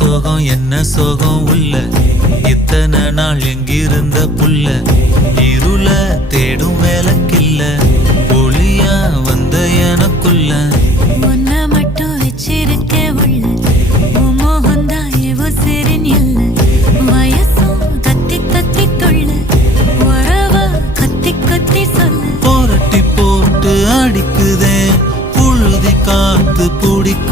சோகம் என்ன சோகம் உள்ள இத்தனை நாள் எங்கிருந்த புல்ல இருள தேடும் வேலைக்கில்ல ஒளியா வந்த எனக்குள்ள ஒன்ன மட்டும் வச்சிருக்க உள்ள மோகந்தான் எவோ சிறின் இல்ல வயசும் கத்தி கத்தி தொள்ள உறவா கத்தி கத்தி சொல்ல போரட்டி போட்டு அடிக்குதே புழுதி காத்து பிடிக்க